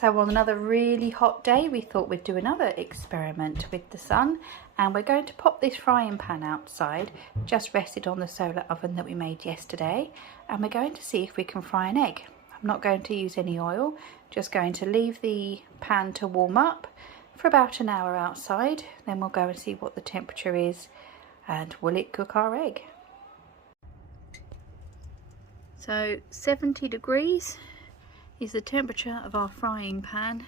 So on another really hot day, we thought we'd do another experiment with the sun, and we're going to pop this frying pan outside, just rested on the solar oven that we made yesterday, and we're going to see if we can fry an egg. I'm not going to use any oil, just going to leave the pan to warm up for about an hour outside, then we'll go and see what the temperature is and will it cook our egg. So 70 degrees is the temperature of our frying pan,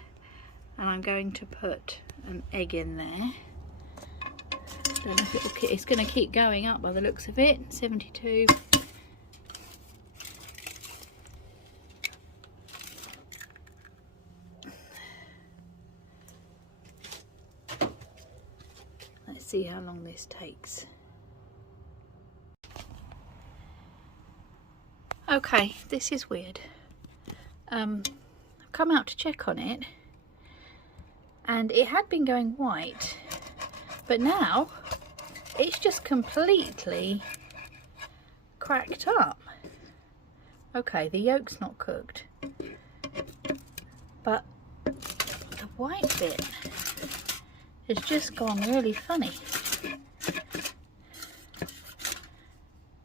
and I'm going to put an egg in there. Don't know if it's going to keep going up by the looks of it. 72. Let's see how long this takes. Okay, this is weird. I've come out to check on it, and it had been going white, but now it's just completely cracked up. Okay, the yolk's not cooked, but the white bit has just gone really funny.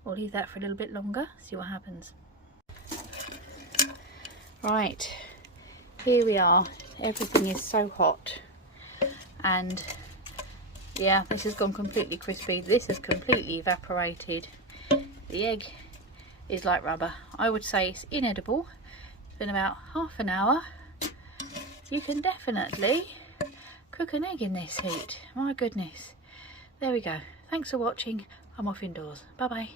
We'll leave that for a little bit longer, see what happens. Right, here we are. Everything is so hot, and yeah, this has gone completely crispy. This has completely evaporated. The egg is like rubber. I would say it's inedible. It's been about half an hour. You can definitely cook an egg in this heat. My goodness. There we go. Thanks for watching. I'm off indoors. Bye bye.